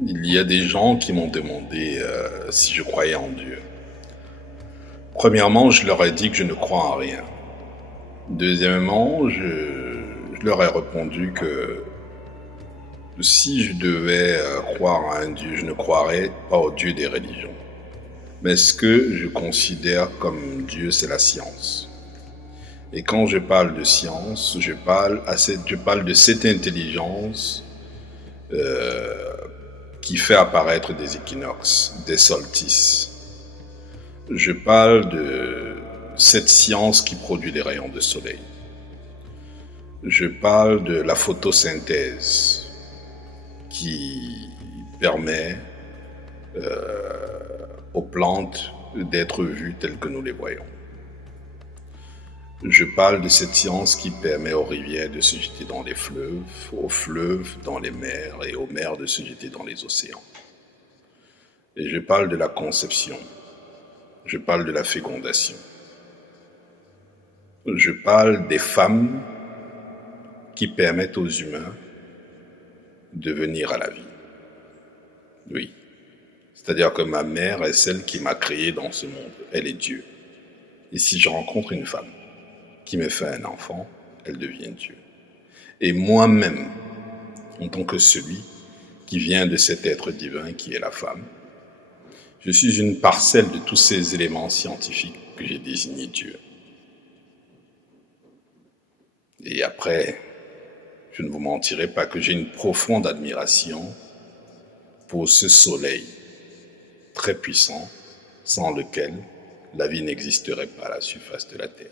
Il y a des gens qui m'ont demandé si je croyais en Dieu. Premièrement, je leur ai dit que je ne crois en rien. Deuxièmement, je leur ai répondu que si je devais croire à un Dieu, je ne croirais pas au Dieu des religions. Mais ce que je considère comme Dieu, c'est la science. Et quand je parle de science, je parle de cette intelligence qui fait apparaître des équinoxes, des solstices. Je parle de cette science qui produit les rayons de soleil. Je parle de la photosynthèse qui permet aux plantes d'être vues telles que nous les voyons. Je parle de cette science qui permet aux rivières de se jeter dans les fleuves, aux fleuves dans les mers et aux mers de se jeter dans les océans. Et je parle de la conception. Je parle de la fécondation. Je parle des femmes qui permettent aux humains de venir à la vie. Oui. C'est-à-dire que ma mère est celle qui m'a créé dans ce monde. Elle est Dieu. Et si je rencontre une femme qui me fait un enfant, elle devient Dieu. Et moi-même, en tant que celui qui vient de cet être divin qui est la femme, je suis une parcelle de tous ces éléments scientifiques que j'ai désignés Dieu. Et après, je ne vous mentirai pas que j'ai une profonde admiration pour ce soleil très puissant sans lequel la vie n'existerait pas à la surface de la Terre.